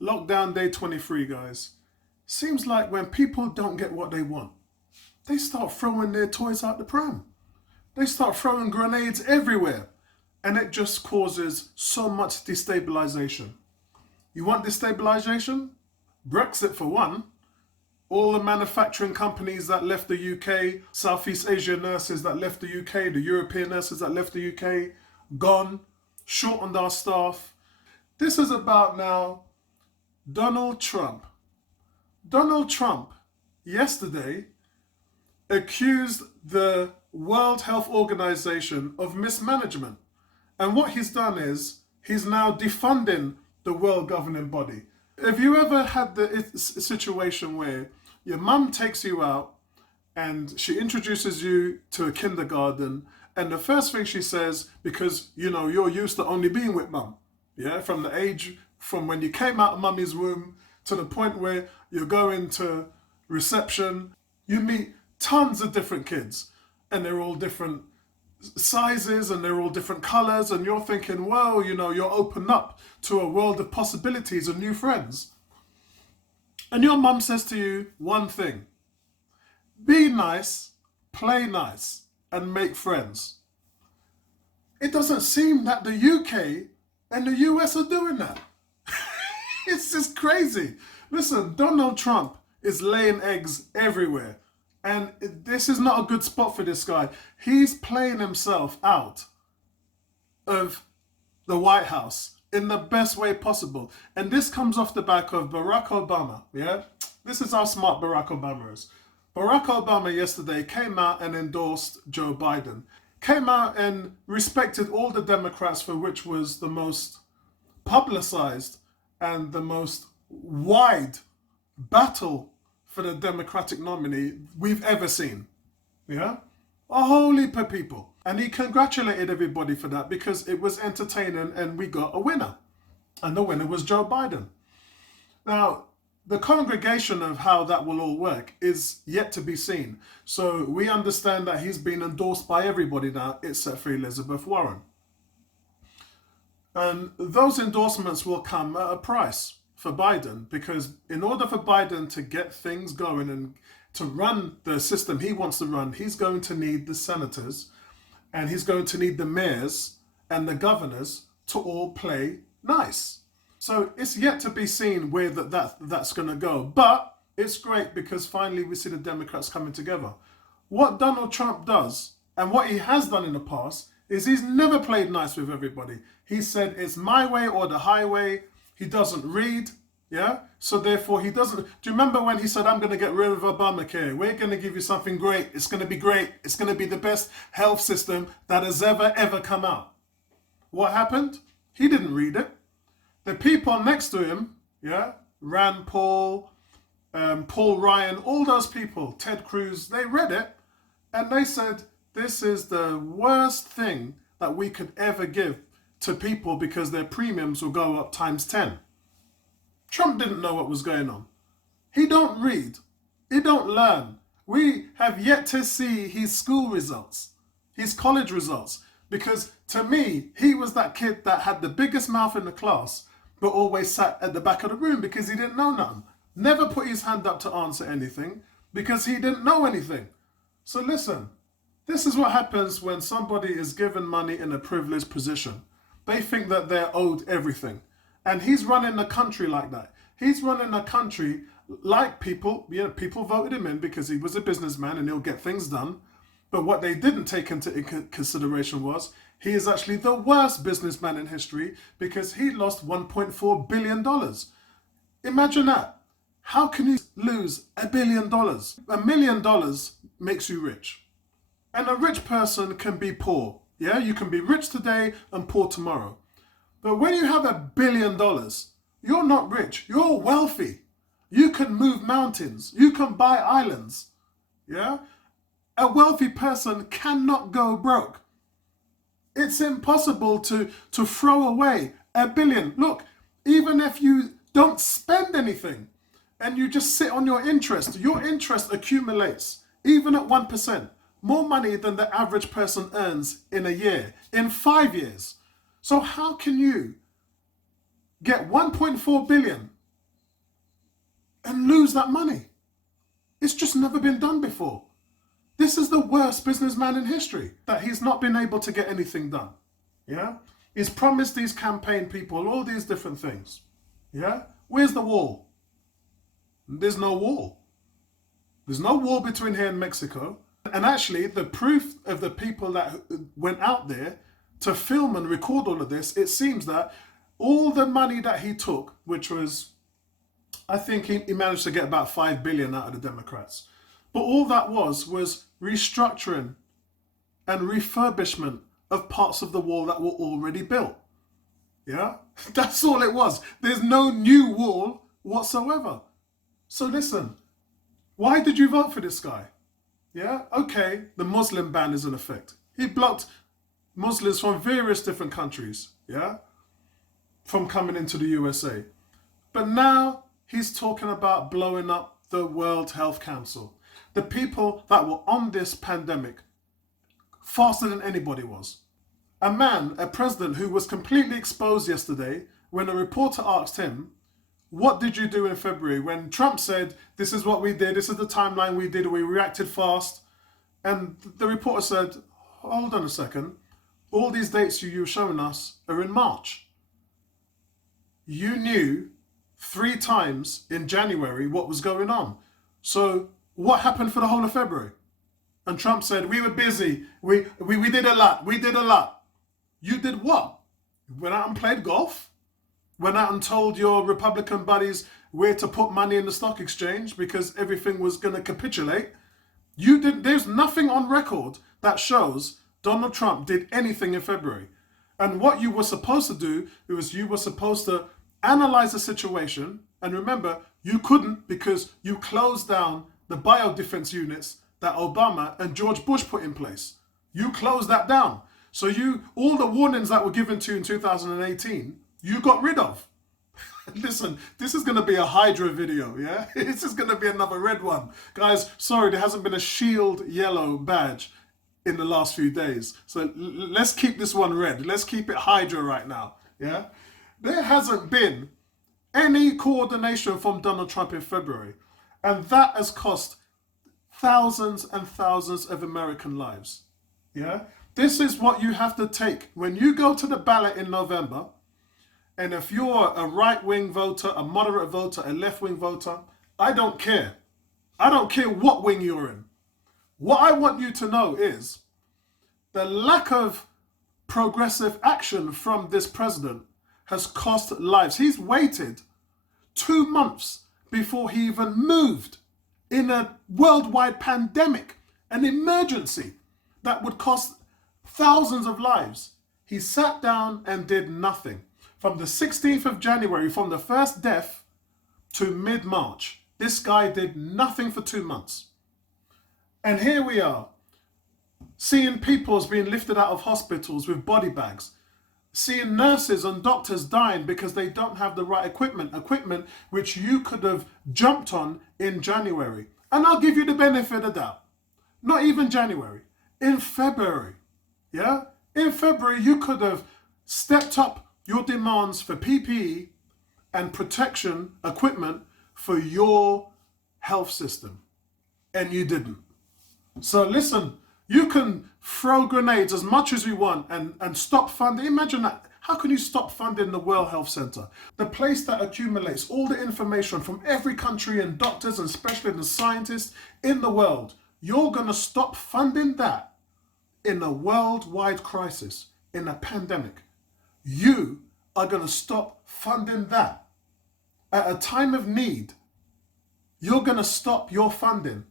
Lockdown day 23, guys. Seems like when people don't get what they want, they start throwing their toys out the pram. They start throwing grenades everywhere. And it just causes so much destabilization. You want destabilization? Brexit for one. All the manufacturing companies that left the UK, Southeast Asia nurses that left the UK, the European nurses that left the UK, gone, shortened our staff. This is about now Donald Trump. Donald Trump yesterday accused the World Health Organization of mismanagement. And what he's done is he's now defunding the world governing body. Have you ever had the situation where your mum takes you out and she introduces you to a kindergarten, and the first thing she says, because you're used to only being with mum, yeah, from the age from when you came out of mummy's womb to the point where you're going to reception, you meet tons of different kids and they're all different sizes and they're all different colors, and you're thinking, whoa, you're open up to a world of possibilities and new friends. And your mum says to you one thing: be nice, play nice, and make friends. It doesn't seem that the UK and the US are doing that. It's just crazy. Listen, Donald Trump is laying eggs everywhere. And this is not a good spot for this guy. He's playing himself out of the White House in the best way possible. And this comes off the back of Barack Obama, yeah? This is how smart Barack Obama is. Barack Obama yesterday came out and endorsed Joe Biden. Came out and respected all the Democrats for which was the most publicized and the most wide battle for the Democratic nominee we've ever seen. Yeah? A whole heap of people. And he congratulated everybody for that because it was entertaining and we got a winner. And the winner was Joe Biden. Now, the congregation of how that will all work is yet to be seen. So we understand that he's been endorsed by everybody now except for Elizabeth Warren. And those endorsements will come at a price for Biden, because in order for Biden to get things going and to run the system he wants to run, he's going to need the senators and he's going to need the mayors and the governors to all play nice. So it's yet to be seen where that's going to go. But it's great because finally we see the Democrats coming together. What Donald Trump does, and what he has done in the past, is he's never played nice with everybody. He said it's my way or the highway. He doesn't read, yeah? So therefore he doesn't. Do you remember when he said, I'm going to get rid of Obamacare? We're going to give you something great. It's going to be great. It's going to be the best health system that has ever come out. What happened? He didn't read it. The people next to him, yeah? Rand Paul, Paul Ryan, all those people, Ted Cruz, they read it and they said, this is the worst thing that we could ever give to people because their premiums will go up times 10. Trump didn't know what was going on. He don't read. He don't learn. We have yet to see his school results, his college results, because to me, he was that kid that had the biggest mouth in the class, but always sat at the back of the room because he didn't know nothing. Never put his hand up to answer anything because he didn't know anything. So listen, this is what happens when somebody is given money in a privileged position. They think that they're owed everything. And he's running the country like that. He's running the country like people voted him in because he was a businessman and he'll get things done. But what they didn't take into consideration was he is actually the worst businessman in history because he lost $1.4 billion. Imagine that. How can you lose $1 billion? $1 million makes you rich. And a rich person can be poor. Yeah, you can be rich today and poor tomorrow. But when you have $1 billion, you're not rich, you're wealthy. You can move mountains, you can buy islands. Yeah? A wealthy person cannot go broke. It's impossible to throw away $1 billion. Look, even if you don't spend anything and you just sit on your interest accumulates, even at 1%. More money than the average person earns in a year, in 5 years. So how can you get 1.4 billion and lose that money. It's just never been done before. This is the worst businessman in history, that he's not been able to get anything done. Yeah? He's promised these campaign people all these different things. Yeah? Where's the wall? There's no wall. There's no wall between here and Mexico. And actually, the proof of the people that went out there to film and record all of this, it seems that all the money that he took, which was, I think he managed to get about 5 billion out of the Democrats. But all that was restructuring and refurbishment of parts of the wall that were already built. Yeah? That's all it was. There's no new wall whatsoever. So listen, why did you vote for this guy? Yeah? Okay, the Muslim ban is in effect. He blocked Muslims from various different countries, yeah, from coming into the USA. But now he's talking about blowing up the World Health Council. The people that were on this pandemic faster than anybody was. A president who was completely exposed yesterday when a reporter asked him, what did you do in February? When Trump said, this is what we did, this is the timeline we did, we reacted fast. And the reporter said, hold on a second, all these dates you're showing us are in March. You knew 3 times in January what was going on. So what happened for the whole of February? And Trump said, we were busy, we did a lot. You did what? Went out and played golf? Went out and told your Republican buddies where to put money in the stock exchange because everything was going to capitulate? There's nothing on record that shows Donald Trump did anything in February. And what you were supposed to do was you were supposed to analyze the situation. And remember, you couldn't because you closed down the biodefense units that Obama and George Bush put in place. You closed that down. So all the warnings that were given to you in 2018, you got rid of. Listen, this is going to be a HYDRA video, yeah? This is going to be another red one. Guys, sorry, there hasn't been a shield yellow badge in the last few days. So let's keep this one red. Let's keep it HYDRA right now, yeah? There hasn't been any coordination from Donald Trump in February. And that has cost thousands and thousands of American lives, yeah? This is what you have to take when you go to the ballot in November. And if you're a right-wing voter, a moderate voter, a left-wing voter, I don't care. I don't care what wing you're in. What I want you to know is the lack of progressive action from this president has cost lives. He's waited 2 months before he even moved in a worldwide pandemic, an emergency that would cost thousands of lives. He sat down and did nothing. From the 16th of January, from the first death to mid-March, this guy did nothing for 2 months. And here we are, seeing people being lifted out of hospitals with body bags, seeing nurses and doctors dying because they don't have the right equipment which you could have jumped on in January. And I'll give you the benefit of the doubt. Not even January, in February. Yeah? In February, you could have stepped up your demands for PPE and protection equipment for your health system. And you didn't. So listen, you can throw grenades as much as you want and stop funding. Imagine that. How can you stop funding the World Health Center? The place that accumulates all the information from every country and doctors and specialists and scientists in the world. You're going to stop funding that in a worldwide crisis, in a pandemic. You are going to stop funding that. At a time of need, you're going to stop your funding.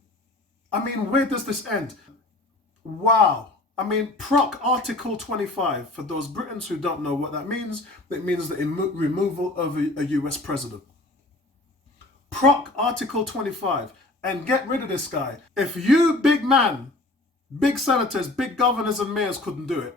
I mean, where does this end? Wow. I mean, PROC Article 25, for those Britons who don't know what that means, it means the removal of a US president. PROC Article 25, and get rid of this guy. If you, big man, big senators, big governors and mayors couldn't do it,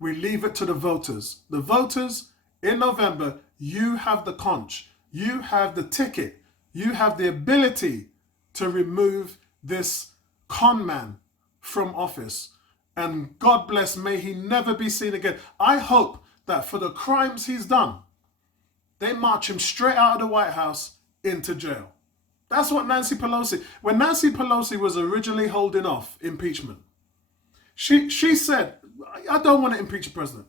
we leave it to the voters. The voters, in November, you have the conch, you have the ticket, you have the ability to remove this con man from office. And God bless, may he never be seen again. I hope that for the crimes he's done, they march him straight out of the White House into jail. That's what Nancy Pelosi, when Nancy Pelosi was originally holding off impeachment, she said, I don't want to impeach a president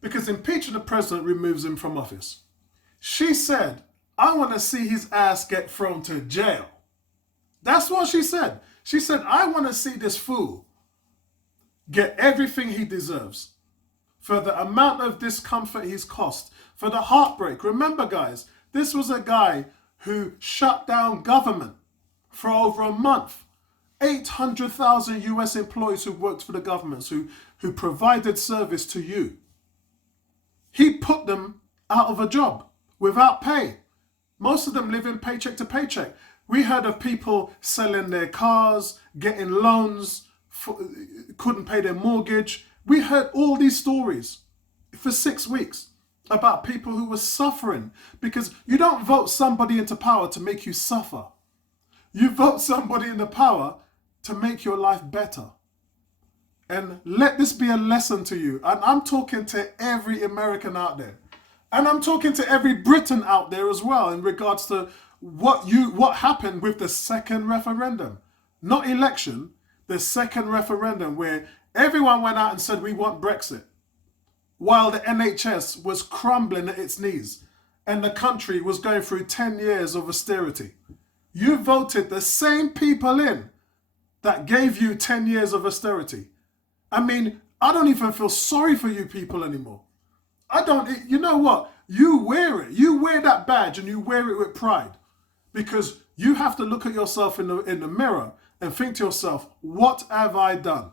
because impeaching the president removes him from office. She said, I want to see his ass get thrown to jail. That's what she said. She said, I want to see this fool get everything he deserves for the amount of discomfort he's caused, for the heartbreak. Remember, guys, this was a guy who shut down government for over a month. 800,000 US employees who worked for the governments, who provided service to you. He put them out of a job without pay. Most of them living paycheck to paycheck. We heard of people selling their cars, getting loans, couldn't pay their mortgage. We heard all these stories for 6 weeks about people who were suffering, because you don't vote somebody into power to make you suffer. You vote somebody into power to make your life better. And let this be a lesson to you. And I'm talking to every American out there. And I'm talking to every Briton out there as well in regards to what happened with the second referendum. Not election, the second referendum, where everyone went out and said we want Brexit, while the NHS was crumbling at its knees and the country was going through 10 years of austerity. You voted the same people in that gave you 10 years of austerity. I mean, I don't even feel sorry for you people anymore. You know what? You wear it. You wear that badge and you wear it with pride, because you have to look at yourself in the mirror and think to yourself, what have I done?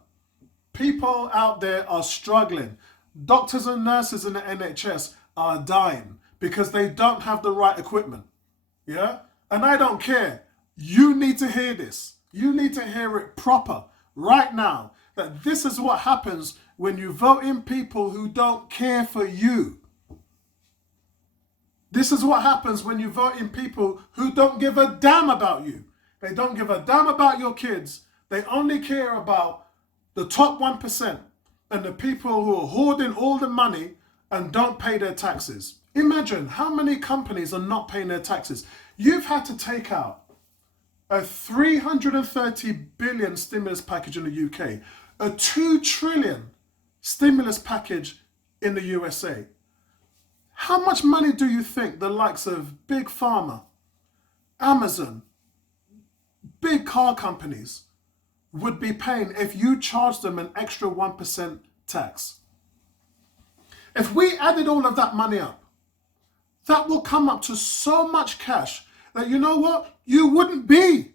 People out there are struggling. Doctors and nurses in the NHS are dying because they don't have the right equipment. Yeah? And I don't care. You need to hear this. You need to hear it proper right now, that this is what happens when you vote in people who don't care for you. This is what happens when you vote in people who don't give a damn about you. They don't give a damn about your kids. They only care about the top 1% and the people who are hoarding all the money and don't pay their taxes. Imagine how many companies are not paying their taxes. You've had to take out a 330 billion stimulus package in the UK, a 2 trillion stimulus package in the USA. How much money do you think the likes of Big Pharma, Amazon, big car companies would be paying if you charged them an extra 1% tax? If we added all of that money up, that will come up to so much cash that, you know what, you wouldn't be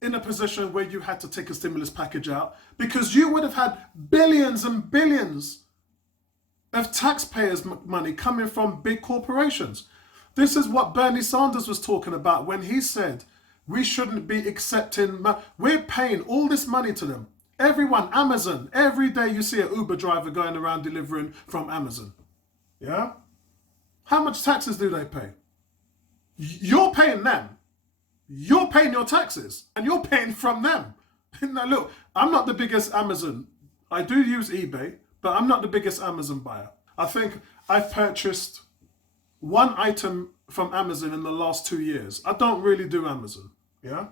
in a position where you had to take a stimulus package out, because you would have had billions and billions of taxpayers' money coming from big corporations. This is what Bernie Sanders was talking about when he said we shouldn't be accepting, we're paying all this money to them. Everyone, Amazon, every day you see an Uber driver going around delivering from Amazon. Yeah? How much taxes do they pay? You're paying them. You're paying your taxes and you're paying from them. Now look, I'm not the biggest Amazon. I do use eBay, but I'm not the biggest Amazon buyer. I think I've purchased one item from Amazon in the last 2 years. I don't really do Amazon. Yeah?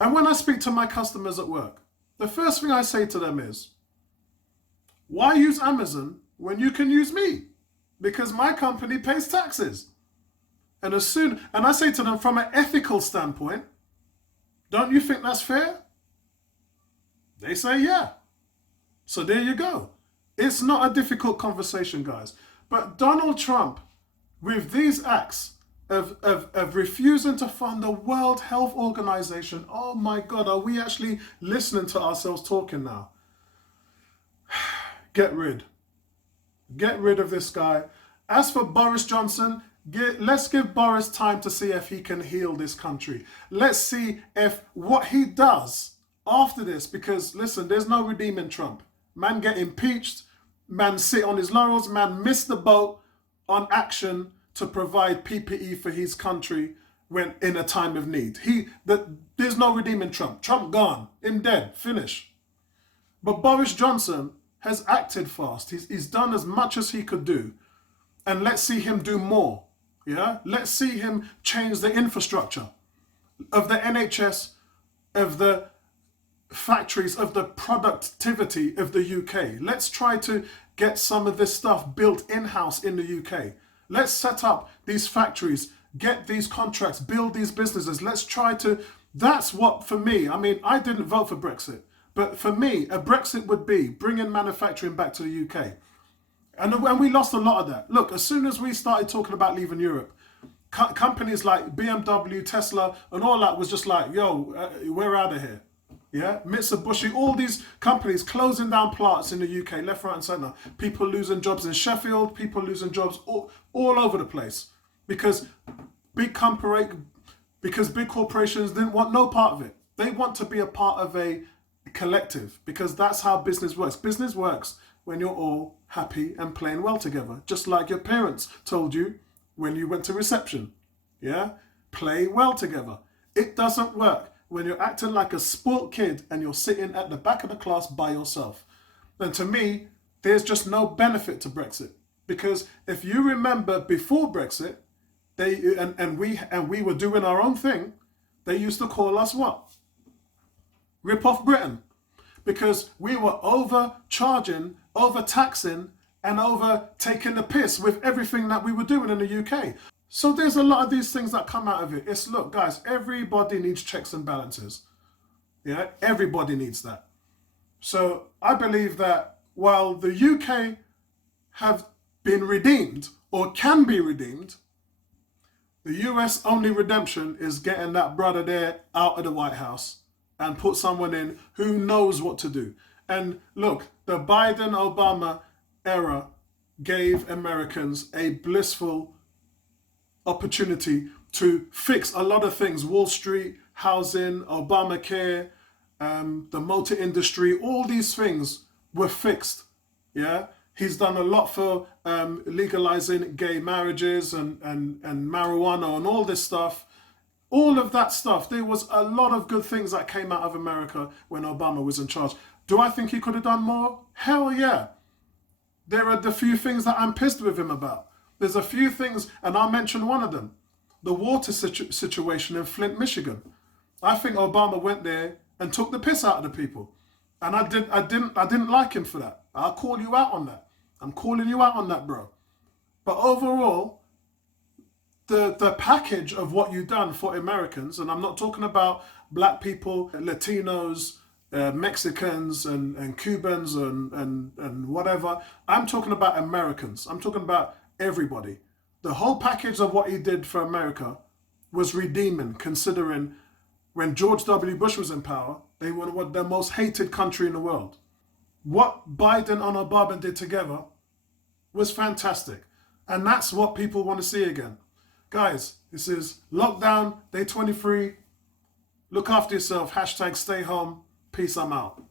And when I speak to my customers at work, the first thing I say to them is, why use Amazon when you can use me? Because my company pays taxes. And I say to them, from an ethical standpoint, don't you think that's fair? They say, yeah. So there you go. It's not a difficult conversation, guys. But Donald Trump, with these acts of refusing to fund the World Health Organization, oh my God, are we actually listening to ourselves talking now? Get rid of this guy. As for Boris Johnson, let's give Boris time to see if he can heal this country. Let's see if what he does after this, because listen, there's no redeeming Trump. Man get impeached, man sit on his laurels, man miss the boat on action to provide PPE for his country when in a time of need. There's no redeeming Trump. Trump gone, him dead, finish. But Boris Johnson has acted fast. He's done as much as he could do. And let's see him do more Yeah, let's see him change the infrastructure of the NHS, of the factories, of the productivity of the UK. Let's try to get some of this stuff built in-house in the UK. Let's set up these factories, get these contracts, build these businesses. Let's try to, that's what, for me, I mean, I didn't vote for Brexit, but for me, a Brexit would be bringing manufacturing back to the UK. And we lost a lot of that. Look, as soon as we started talking about leaving Europe, companies like BMW, Tesla, and all that was just like, yo, we're out of here. Yeah, Mitsubishi, all these companies closing down plants in the UK, left, right, and centre. People losing jobs in Sheffield, people losing jobs all over the place because big corporations didn't want no part of it. They want to be a part of a collective because that's how business works. Business works when you're all happy and playing well together, just like your parents told you when you went to reception. Yeah, play well together. It doesn't work when you're acting like a spoilt kid and you're sitting at the back of the class by yourself. And to me, there's just no benefit to Brexit. Because if you remember before Brexit, we were doing our own thing, they used to call us what? Rip off Britain. Because we were overcharging, overtaxing, and over taking the piss with everything that we were doing in the UK. So there's a lot of these things that come out of it. It's, look, guys, everybody needs checks and balances. Yeah, everybody needs that. So I believe that while the UK have been redeemed or can be redeemed, the US only redemption is getting that brother there out of the White House and put someone in who knows what to do. And look, the Biden-Obama era gave Americans a blissful opportunity to fix a lot of things. Wall Street, housing, Obamacare, the motor industry, all these things were fixed. Yeah, he's done a lot for legalizing gay marriages and marijuana and all this stuff. All of that stuff. There was a lot of good things that came out of America when Obama was in charge. Do I think he could have done more? Hell yeah. There are the few things that I'm pissed with him about. There's a few things, and I'll mention one of them. The water situation in Flint, Michigan. I think Obama went there and took the piss out of the people. And I didn't like him for that. I'll call you out on that. I'm calling you out on that, bro. But overall, the package of what you've done for Americans, and I'm not talking about black people, Latinos, Mexicans and Cubans and whatever. I'm talking about Americans. I'm talking about everybody. The whole package of what he did for America was redeeming, considering when George W. Bush was in power, they were the most hated country in the world. What Biden and Obama did together was fantastic. And that's what people want to see again. Guys, this is lockdown, day 23. Look after yourself. #stay home. Peace, I'm out.